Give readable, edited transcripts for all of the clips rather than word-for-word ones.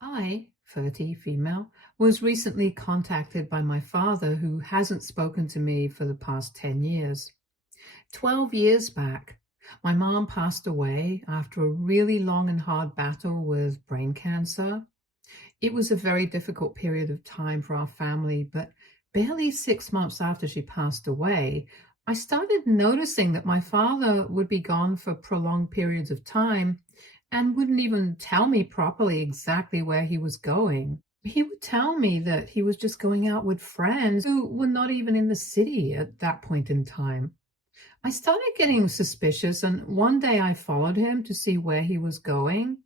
I, 30, female, was recently contacted by my father who hasn't spoken to me for the past 10 years. 12 years back, my mom passed away after a really long and hard battle with brain cancer. It was a very difficult period of time for our family, but barely 6 months after she passed away, I started noticing that my father would be gone for prolonged periods of time and wouldn't even tell me properly exactly where he was going. He would tell me that he was just going out with friends who were not even in the city at that point in time. I started getting suspicious, and one day I followed him to see where he was going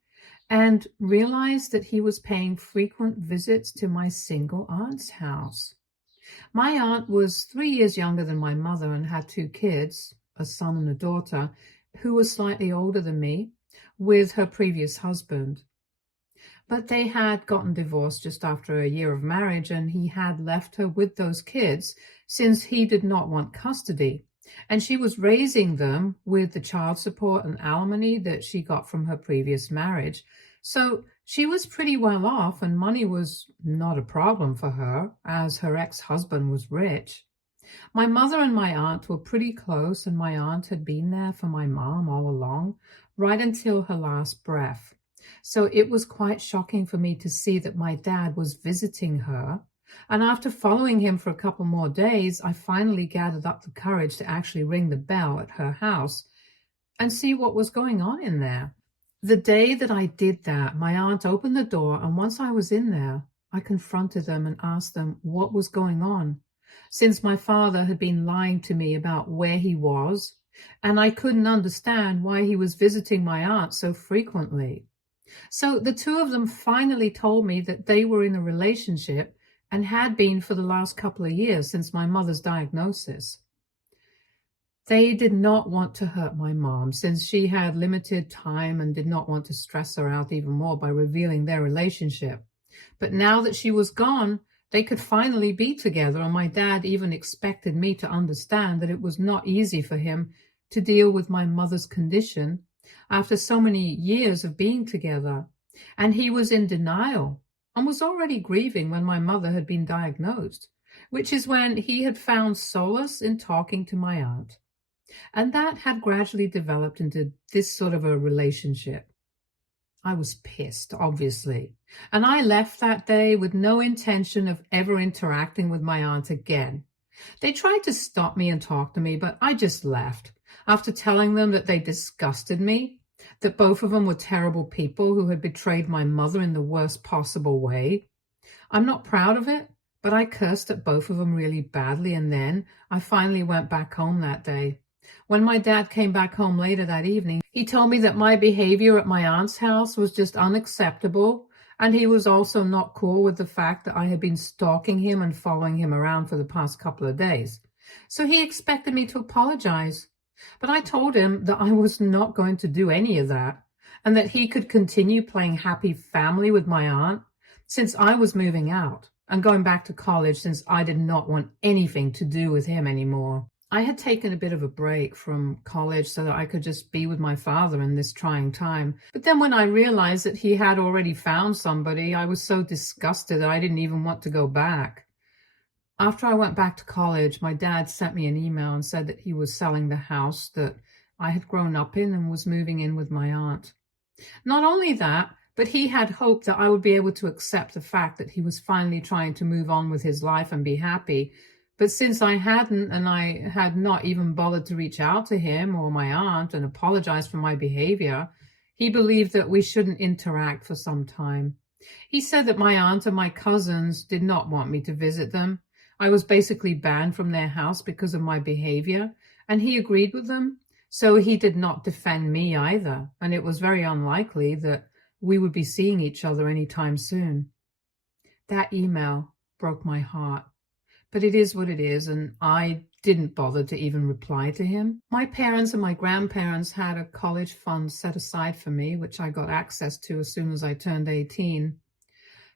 and realized that he was paying frequent visits to my single aunt's house. My aunt was 3 years younger than my mother and had two kids, a son and a daughter, who was slightly older than me, with her previous husband. But they had gotten divorced just after a year of marriage, and he had left her with those kids since he did not want custody. And she was raising them with the child support and alimony that she got from her previous marriage. So she was pretty well off, and money was not a problem for her, as her ex-husband was rich. My mother and my aunt were pretty close, and my aunt had been there for my mom all along, right until her last breath. So it was quite shocking for me to see that my dad was visiting her. And after following him for a couple more days, I finally gathered up the courage to actually ring the bell at her house and see what was going on in there. The day that I did that, my aunt opened the door, and once I was in there, I confronted them and asked them what was going on, since my father had been lying to me about where he was, and I couldn't understand why he was visiting my aunt so frequently. So the two of them finally told me that they were in a relationship and had been for the last couple of years since my mother's diagnosis. They did not want to hurt my mom since she had limited time and did not want to stress her out even more by revealing their relationship. But now that she was gone, they could finally be together, and my dad even expected me to understand that it was not easy for him to deal with my mother's condition after so many years of being together. And he was in denial and was already grieving when my mother had been diagnosed, which is when he had found solace in talking to my aunt. And that had gradually developed into this sort of a relationship. I was pissed, obviously, and I left that day with no intention of ever interacting with my aunt again. They tried to stop me and talk to me, but I just left after telling them that they disgusted me, that both of them were terrible people who had betrayed my mother in the worst possible way. I'm not proud of it, but I cursed at both of them really badly, and then I finally went back home that day. When my dad came back home later that evening, he told me that my behavior at my aunt's house was just unacceptable, and he was also not cool with the fact that I had been stalking him and following him around for the past couple of days. So he expected me to apologize. But I told him that I was not going to do any of that, and that he could continue playing happy family with my aunt since I was moving out and going back to college since I did not want anything to do with him anymore. I had taken a bit of a break from college so that I could just be with my father in this trying time. But then when I realized that he had already found somebody, I was so disgusted that I didn't even want to go back. After I went back to college, my dad sent me an email and said that he was selling the house that I had grown up in and was moving in with my aunt. Not only that, but he had hoped that I would be able to accept the fact that he was finally trying to move on with his life and be happy. But since I hadn't, and I had not even bothered to reach out to him or my aunt and apologize for my behavior, he believed that we shouldn't interact for some time. He said that my aunt and my cousins did not want me to visit them. I was basically banned from their house because of my behavior, and he agreed with them. So he did not defend me either, and it was very unlikely that we would be seeing each other anytime soon. That email broke my heart. But it is what it is, and I didn't bother to even reply to him. My parents and my grandparents had a college fund set aside for me, which I got access to as soon as I turned 18.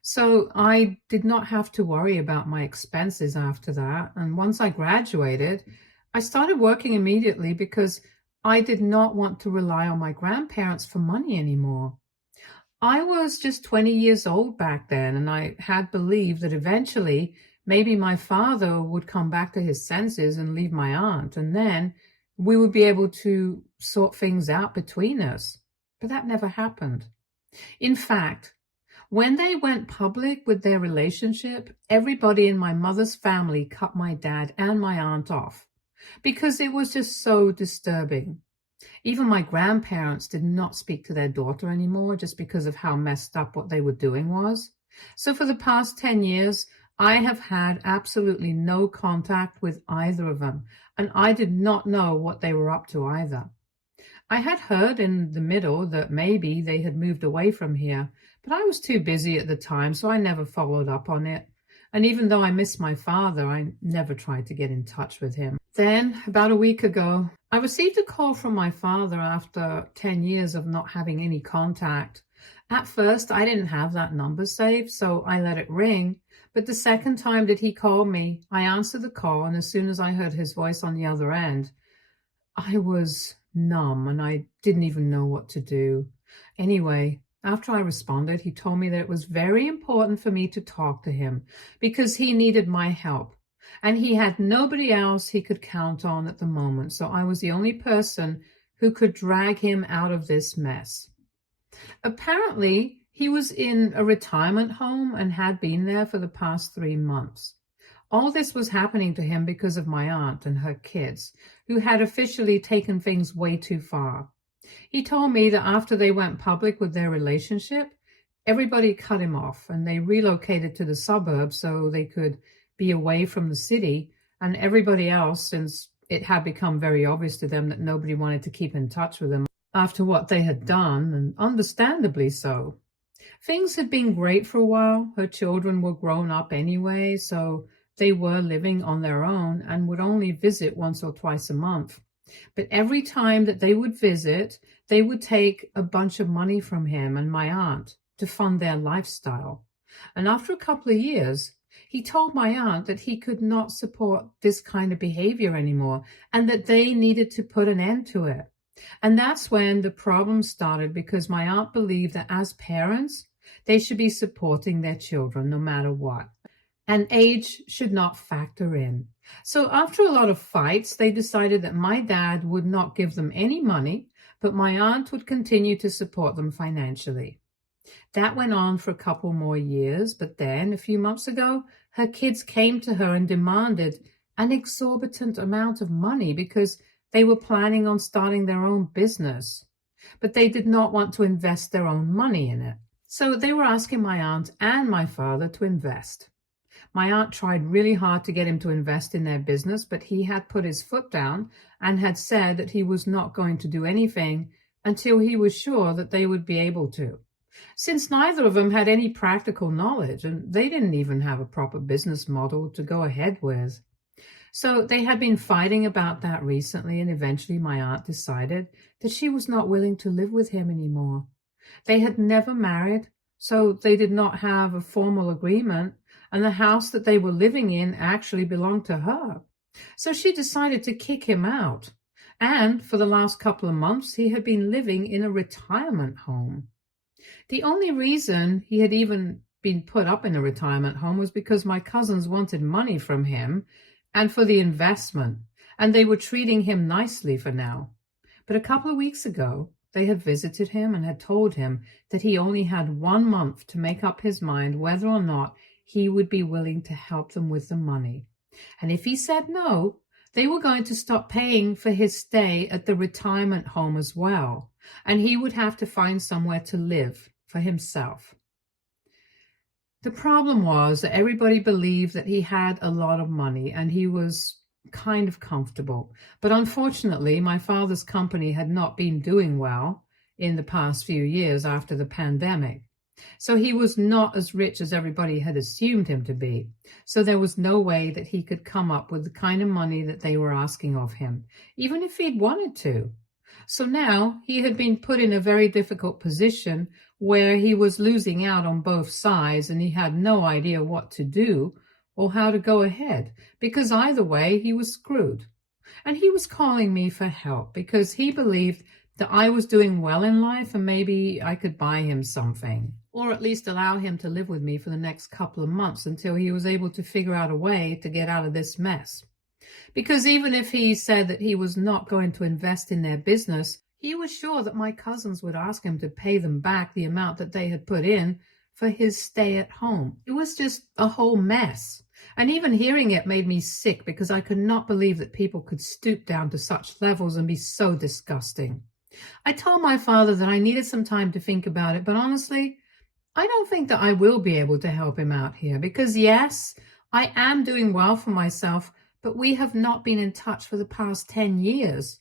So I did not have to worry about my expenses after that. And once I graduated, I started working immediately because I did not want to rely on my grandparents for money anymore. I was just 20 years old back then, and I had believed that eventually maybe my father would come back to his senses and leave my aunt, and then we would be able to sort things out between us. But that never happened. In fact, when they went public with their relationship, everybody in my mother's family cut my dad and my aunt off because it was just so disturbing. Even my grandparents did not speak to their daughter anymore just because of how messed up what they were doing was. So for the past 10 years, I have had absolutely no contact with either of them, and I did not know what they were up to either. I had heard in the middle that maybe they had moved away from here, but I was too busy at the time, so I never followed up on it. And even though I miss my father, I never tried to get in touch with him. Then, about a week ago, I received a call from my father after 10 years of not having any contact. At first, I didn't have that number saved, so I let it ring. But the second time that he called me, I answered the call, and as soon as I heard his voice on the other end, I was numb and I didn't even know what to do. Anyway, after I responded, he told me that it was very important for me to talk to him because he needed my help. And he had nobody else he could count on at the moment. So I was the only person who could drag him out of this mess. Apparently, he was in a retirement home and had been there for the past 3 months. All this was happening to him because of my aunt and her kids, who had officially taken things way too far. He told me that after they went public with their relationship, everybody cut him off and they relocated to the suburbs so they could be away from the city, and everybody else, since it had become very obvious to them that nobody wanted to keep in touch with them after what they had done, and understandably so. Things had been great for a while. Her children were grown up anyway, so they were living on their own and would only visit once or twice a month. But every time that they would visit, they would take a bunch of money from him and my aunt to fund their lifestyle. And after a couple of years, he told my aunt that he could not support this kind of behavior anymore and that they needed to put an end to it. And that's when the problem started, because my aunt believed that as parents, they should be supporting their children no matter what. And age should not factor in. So after a lot of fights, they decided that my dad would not give them any money, but my aunt would continue to support them financially. That went on for a couple more years, but then a few months ago, her kids came to her and demanded an exorbitant amount of money because they were planning on starting their own business, but they did not want to invest their own money in it. So they were asking my aunt and my father to invest. My aunt tried really hard to get him to invest in their business, but he had put his foot down and had said that he was not going to do anything until he was sure that they would be able to. Since neither of them had any practical knowledge, and they didn't even have a proper business model to go ahead with. So they had been fighting about that recently, and eventually my aunt decided that she was not willing to live with him anymore. They had never married, so they did not have a formal agreement, and the house that they were living in actually belonged to her. So she decided to kick him out. And for the last couple of months, he had been living in a retirement home. The only reason he had even been put up in a retirement home was because my cousins wanted money from him and for the investment, and they were treating him nicely for now. But a couple of weeks ago, they had visited him and had told him that he only had 1 month to make up his mind whether or not he would be willing to help them with the money. And if he said no, they were going to stop paying for his stay at the retirement home as well, and he would have to find somewhere to live for himself. The problem was that everybody believed that he had a lot of money and he was kind of comfortable. But unfortunately, my father's company had not been doing well in the past few years after the pandemic. So he was not as rich as everybody had assumed him to be. So there was no way that he could come up with the kind of money that they were asking of him, even if he'd wanted to. So now he had been put in a very difficult position where he was losing out on both sides, and he had no idea what to do or how to go ahead, because either way he was screwed. And he was calling me for help because he believed that I was doing well in life and maybe I could buy him something, or at least allow him to live with me for the next couple of months until he was able to figure out a way to get out of this mess. Because even if he said that he was not going to invest in their business, he was sure that my cousins would ask him to pay them back the amount that they had put in for his stay at home. It was just a whole mess. And even hearing it made me sick because I could not believe that people could stoop down to such levels and be so disgusting. I told my father that I needed some time to think about it, but honestly, I don't think that I will be able to help him out here because yes, I am doing well for myself, but we have not been in touch for the past 10 years.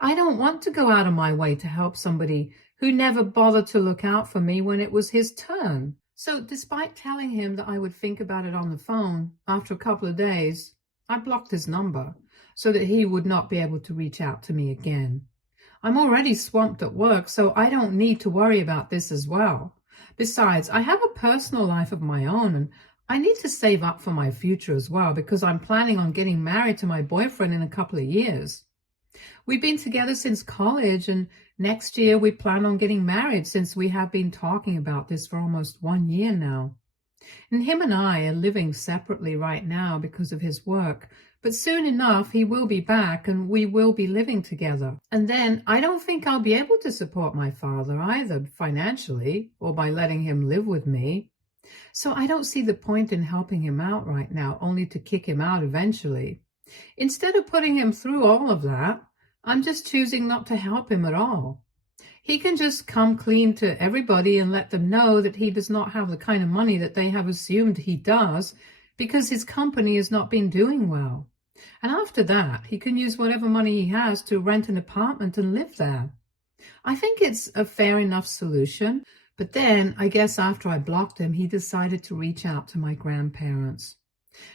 I don't want to go out of my way to help somebody who never bothered to look out for me when it was his turn. So despite telling him that I would think about it on the phone, after a couple of days, I blocked his number so that he would not be able to reach out to me again. I'm already swamped at work, so I don't need to worry about this as well. Besides, I have a personal life of my own, and I need to save up for my future as well because I'm planning on getting married to my boyfriend in a couple of years. We've been together since college, and next year we plan on getting married since we have been talking about this for almost 1 year now. And him and I are living separately right now because of his work, but soon enough he will be back and we will be living together. And then I don't think I'll be able to support my father either financially or by letting him live with me. So I don't see the point in helping him out right now, only to kick him out eventually. Instead of putting him through all of that, I'm just choosing not to help him at all. He can just come clean to everybody and let them know that he does not have the kind of money that they have assumed he does because his company has not been doing well. And after that, he can use whatever money he has to rent an apartment and live there. I think it's a fair enough solution, but then I guess after I blocked him, he decided to reach out to my grandparents.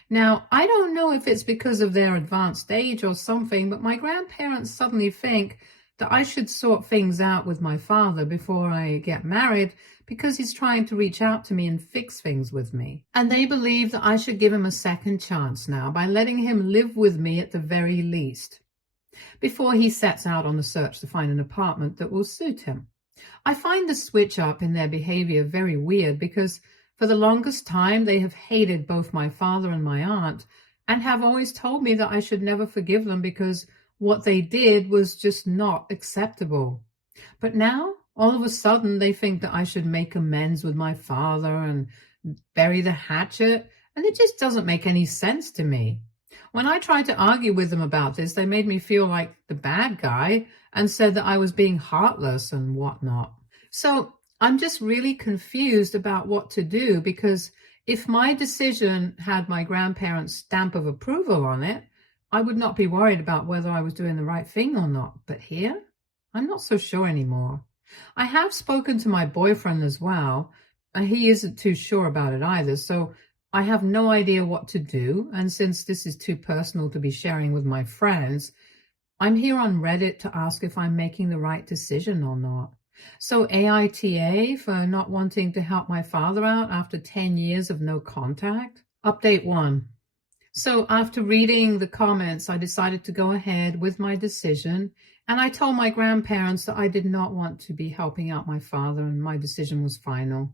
Now, I don't know if it's because of their advanced age or something, but my grandparents suddenly think that I should sort things out with my father before I get married because he's trying to reach out to me and fix things with me. And they believe that I should give him a second chance now by letting him live with me at the very least, before he sets out on the search to find an apartment that will suit him. I find the switch up in their behavior very weird because for the longest time, they have hated both my father and my aunt and have always told me that I should never forgive them because what they did was just not acceptable. But now, all of a sudden, they think that I should make amends with my father and bury the hatchet, and it just doesn't make any sense to me. When I tried to argue with them about this, they made me feel like the bad guy and said that I was being heartless and whatnot. So I'm just really confused about what to do because if my decision had my grandparents' stamp of approval on it, I would not be worried about whether I was doing the right thing or not. But here, I'm not so sure anymore. I have spoken to my boyfriend as well, and he isn't too sure about it either. So I have no idea what to do. And since this is too personal to be sharing with my friends, I'm here on Reddit to ask if I'm making the right decision or not. So AITA for not wanting to help my father out after 10 years of no contact. Update 1. So after reading the comments, I decided to go ahead with my decision, and I told my grandparents that I did not want to be helping out my father, and my decision was final.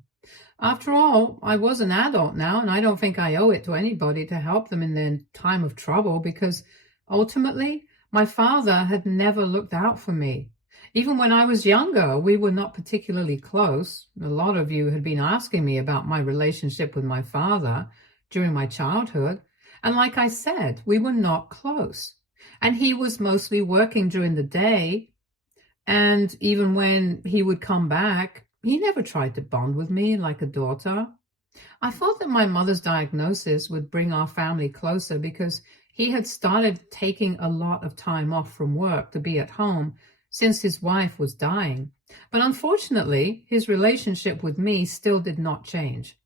After all, I was an adult now, and I don't think I owe it to anybody to help them in their time of trouble because ultimately, my father had never looked out for me. Even when I was younger, we were not particularly close. A lot of you had been asking me about my relationship with my father during my childhood. And like I said, we were not close. And he was mostly working during the day. And even when he would come back, he never tried to bond with me like a daughter. I thought that my mother's diagnosis would bring our family closer because he had started taking a lot of time off from work to be at home since his wife was dying. But unfortunately, his relationship with me still did not change.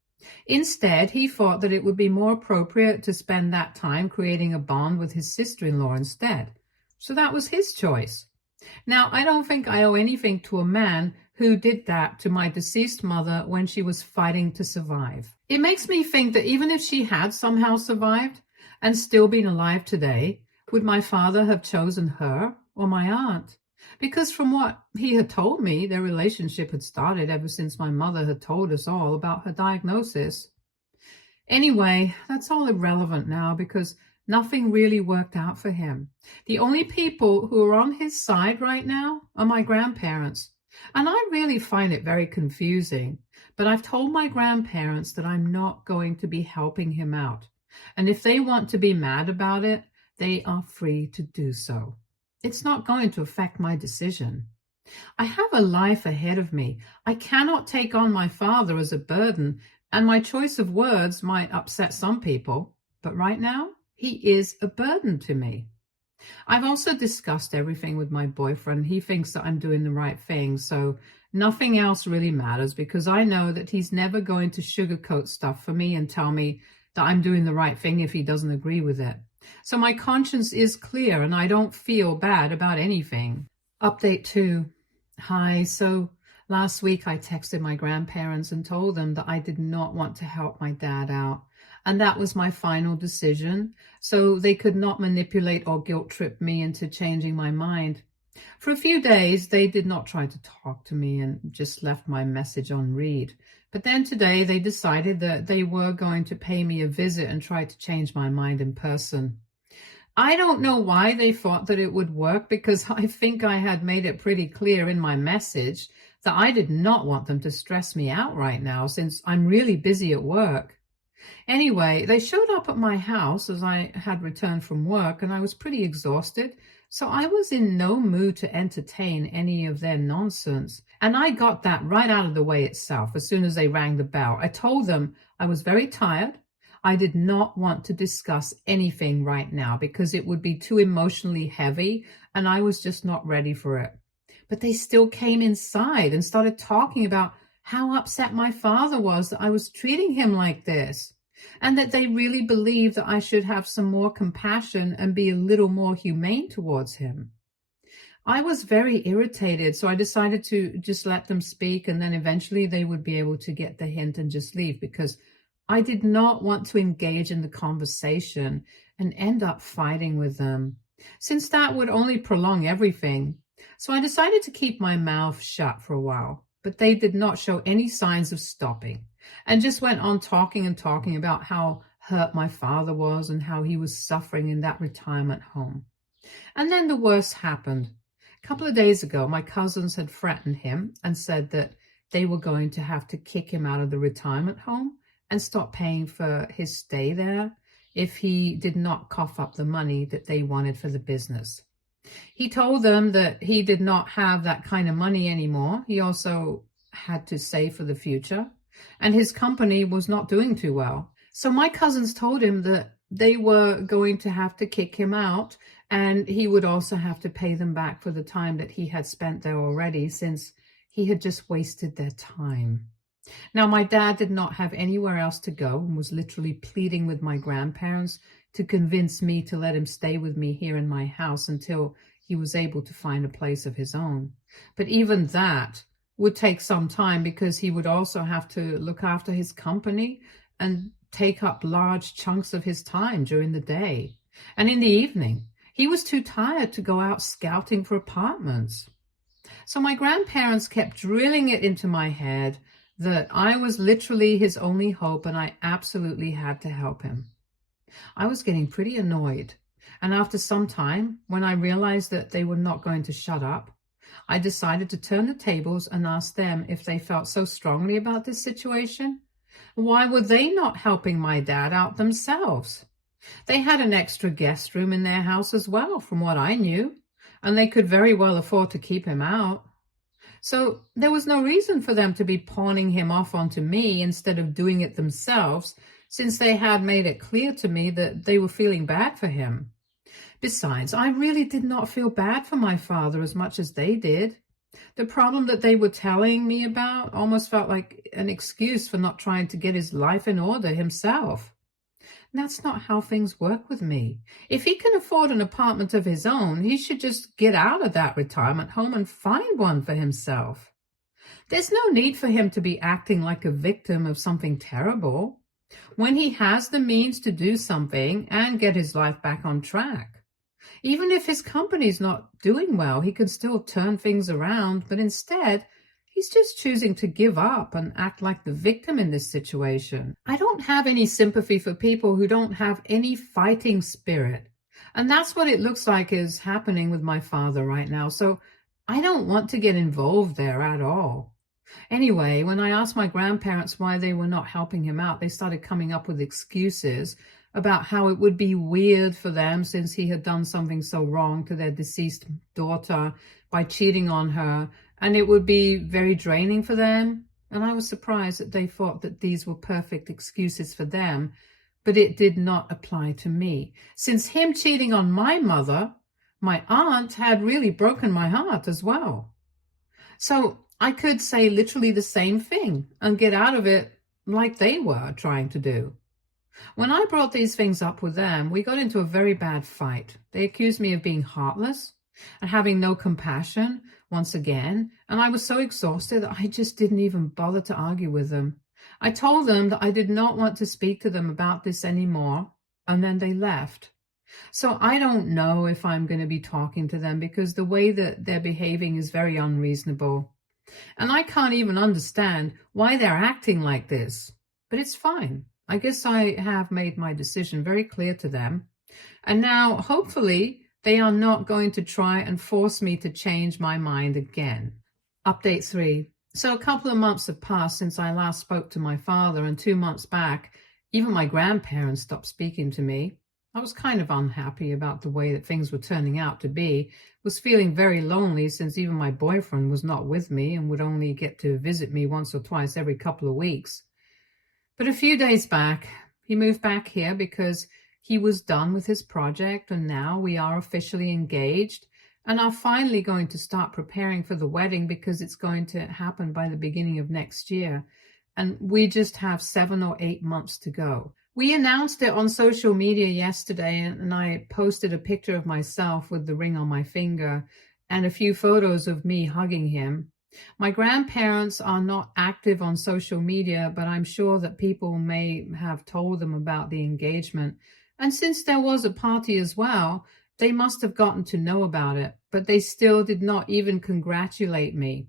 Instead, he thought that it would be more appropriate to spend that time creating a bond with his sister-in-law instead. So that was his choice. Now, I don't think I owe anything to a man who did that to my deceased mother when she was fighting to survive. It makes me think that even if she had somehow survived and still been alive today, would my father have chosen her or my aunt? because from what he had told me, their relationship had started ever since my mother had told us all about her diagnosis. Anyway, that's all irrelevant now because nothing really worked out for him. The only people who are on his side right now are my grandparents. And I really find it very confusing. But I've told my grandparents that I'm not going to be helping him out. And if they want to be mad about it, they are free to do so. It's not going to affect my decision. I have a life ahead of me. I cannot take on my father as a burden, and my choice of words might upset some people, but right now, he is a burden to me. I've also discussed everything with my boyfriend. He thinks that I'm doing the right thing, so nothing else really matters because I know that he's never going to sugarcoat stuff for me and tell me that I'm doing the right thing if he doesn't agree with it. So my conscience is clear and I don't feel bad about anything. Update 2. Hi, so last week I texted my grandparents and told them that I did not want to help my dad out. And that was my final decision, so they could not manipulate or guilt trip me into changing my mind. For a few days, they did not try to talk to me and just left my message on read. But then today, they decided that they were going to pay me a visit and try to change my mind in person. I don't know why they thought that it would work because I think I had made it pretty clear in my message that I did not want them to stress me out right now since I'm really busy at work. Anyway, they showed up at my house as I had returned from work and I was pretty exhausted, so I was in no mood to entertain any of their nonsense. And I got that right out of the way itself as soon as they rang the bell. I told them I was very tired. I did not want to discuss anything right now because it would be too emotionally heavy and I was just not ready for it. But they still came inside and started talking about how upset my father was that I was treating him like this, and that they really believed that I should have some more compassion and be a little more humane towards him. I was very irritated, so I decided to just let them speak, and then eventually they would be able to get the hint and just leave because I did not want to engage in the conversation and end up fighting with them, since that would only prolong everything. So I decided to keep my mouth shut for a while. But they did not show any signs of stopping and just went on talking and talking about how hurt my father was and how he was suffering in that retirement home. And then the worst happened. A couple of days ago, my cousins had threatened him and said that they were going to have to kick him out of the retirement home and stop paying for his stay there if he did not cough up the money that they wanted for the business. He told them that he did not have that kind of money anymore. He also had to save for the future, and his company was not doing too well. So my cousins told him that they were going to have to kick him out, and he would also have to pay them back for the time that he had spent there already, since he had just wasted their time. Now, my dad did not have anywhere else to go and was literally pleading with my grandparents to convince me to let him stay with me here in my house until he was able to find a place of his own. But even that would take some time because he would also have to look after his company and take up large chunks of his time during the day. And in the evening, he was too tired to go out scouting for apartments. So my grandparents kept drilling it into my head that I was literally his only hope and I absolutely had to help him. I was getting pretty annoyed, and after some time, when I realized that they were not going to shut up, I decided to turn the tables and ask them if they felt so strongly about this situation. Why were they not helping my dad out themselves? They had an extra guest room in their house as well, from what I knew, and they could very well afford to keep him out. So there was no reason for them to be pawning him off onto me instead of doing it themselves, since they had made it clear to me that they were feeling bad for him. Besides, I really did not feel bad for my father as much as they did. The problem that they were telling me about almost felt like an excuse for not trying to get his life in order himself. That's not how things work with me. If he can afford an apartment of his own, he should just get out of that retirement home and find one for himself. There's no need for him to be acting like a victim of something terrible when he has the means to do something and get his life back on track. Even if his company's not doing well, he can still turn things around, but instead, he's just choosing to give up and act like the victim in this situation. I don't have any sympathy for people who don't have any fighting spirit. And that's what it looks like is happening with my father right now. So I don't want to get involved there at all. Anyway, when I asked my grandparents why they were not helping him out, they started coming up with excuses about how it would be weird for them since he had done something so wrong to their deceased daughter by cheating on her, and it would be very draining for them. And I was surprised that they thought that these were perfect excuses for them, but it did not apply to me. Since him cheating on my mother, my aunt had really broken my heart as well. So I could say literally the same thing and get out of it like they were trying to do. When I brought these things up with them, we got into a very bad fight. They accused me of being heartless and having no compassion once again, and I was so exhausted that I just didn't even bother to argue with them. I told them that I did not want to speak to them about this anymore, and then they left. So I don't know if I'm going to be talking to them because the way that they're behaving is very unreasonable. And I can't even understand why they're acting like this. But it's fine. I guess I have made my decision very clear to them. And now, hopefully, they are not going to try and force me to change my mind again. Update 3. So a couple of months have passed since I last spoke to my father, and 2 months back, even my grandparents stopped speaking to me. I was kind of unhappy about the way that things were turning out to be, was feeling very lonely since even my boyfriend was not with me and would only get to visit me once or twice every couple of weeks. But a few days back, he moved back here because he was done with his project, and now we are officially engaged and are finally going to start preparing for the wedding because it's going to happen by the beginning of next year. And we just have 7 or 8 months to go. We announced it on social media yesterday, and I posted a picture of myself with the ring on my finger and a few photos of me hugging him. My grandparents are not active on social media, but I'm sure that people may have told them about the engagement. And since there was a party as well, they must have gotten to know about it, but they still did not even congratulate me.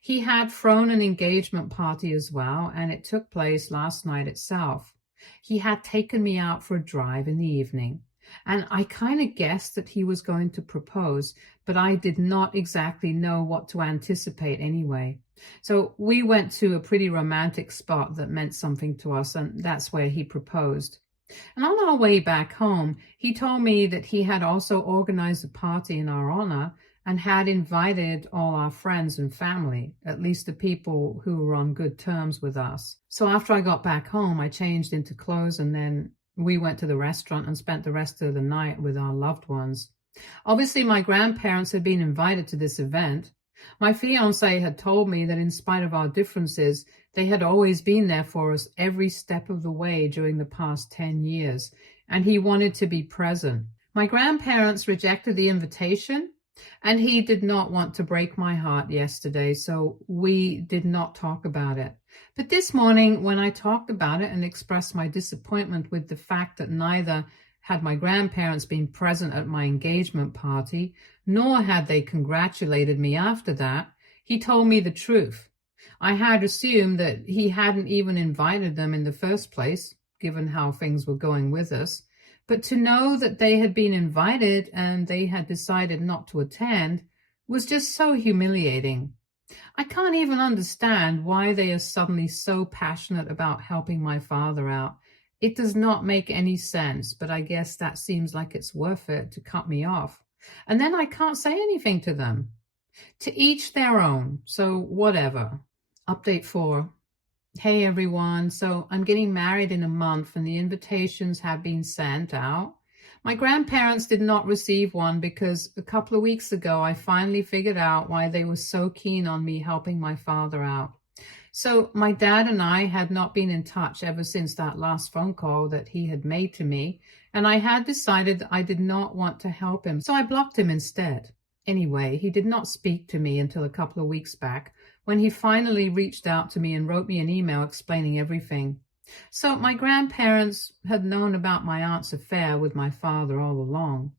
He had thrown an engagement party as well, and it took place last night itself. He had taken me out for a drive in the evening, and I kind of guessed that he was going to propose, but I did not exactly know what to anticipate anyway. So we went to a pretty romantic spot that meant something to us, and that's where he proposed. And on our way back home, he told me that he had also organized a party in our honor and had invited all our friends and family, at least the people who were on good terms with us. So after I got back home, I changed into clothes, and then we went to the restaurant and spent the rest of the night with our loved ones. Obviously, my grandparents had been invited to this event. My fiancé had told me that in spite of our differences, they had always been there for us every step of the way during the past 10 years, and he wanted to be present. My grandparents rejected the invitation, and he did not want to break my heart yesterday, so we did not talk about it. But this morning, when I talked about it and expressed my disappointment with the fact that neither had my grandparents been present at my engagement party, nor had they congratulated me after that, he told me the truth. I had assumed that he hadn't even invited them in the first place, given how things were going with us. But to know that they had been invited and they had decided not to attend was just so humiliating. I can't even understand why they are suddenly so passionate about helping my father out. It does not make any sense, but I guess that seems like it's worth it to cut me off. And then I can't say anything to them. To each their own, so whatever. Update 4. Hey everyone, so I'm getting married in a month and the invitations have been sent out. My grandparents did not receive one because a couple of weeks ago I finally figured out why they were so keen on me helping my father out. So my dad and I had not been in touch ever since that last phone call that he had made to me, and I had decided that I did not want to help him, so I blocked him instead. Anyway, he did not speak to me until a couple of weeks back, when he finally reached out to me and wrote me an email explaining everything. So my grandparents had known about my aunt's affair with my father all along.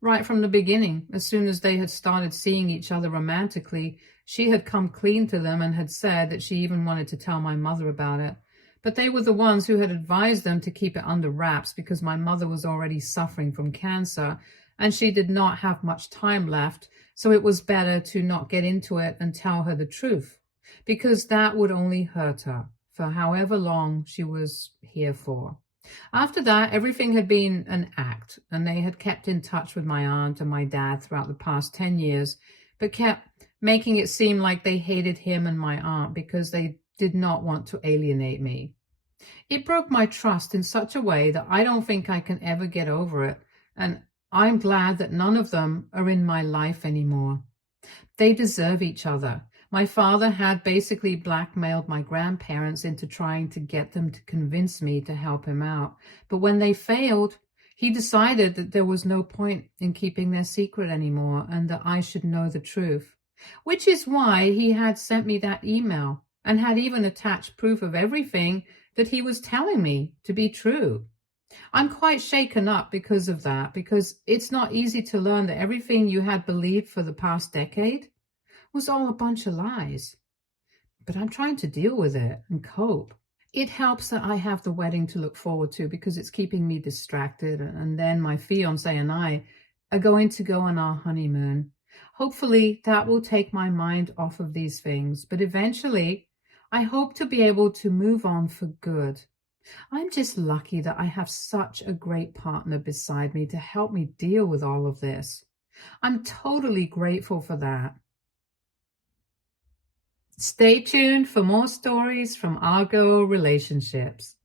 Right from the beginning, as soon as they had started seeing each other romantically, she had come clean to them and had said that she even wanted to tell my mother about it. But they were the ones who had advised them to keep it under wraps because my mother was already suffering from cancer and she did not have much time left, so it was better to not get into it and tell her the truth, because that would only hurt her for however long she was here for. After that, everything had been an act, and they had kept in touch with my aunt and my dad throughout the past 10 years, but kept making it seem like they hated him and my aunt because they did not want to alienate me. It broke my trust in such a way that I don't think I can ever get over it, and I'm glad that none of them are in my life anymore. They deserve each other. My father had basically blackmailed my grandparents into trying to get them to convince me to help him out. But when they failed, he decided that there was no point in keeping their secret anymore and that I should know the truth, which is why he had sent me that email and had even attached proof of everything that he was telling me to be true. I'm quite shaken up because of that, because it's not easy to learn that everything you had believed for the past decade was all a bunch of lies. But I'm trying to deal with it and cope. It helps that I have the wedding to look forward to because it's keeping me distracted, and then my fiance and I are going to go on our honeymoon. Hopefully that will take my mind off of these things, but eventually I hope to be able to move on for good. I'm just lucky that I have such a great partner beside me to help me deal with all of this. I'm totally grateful for that. Stay tuned for more stories from Argo Relationships.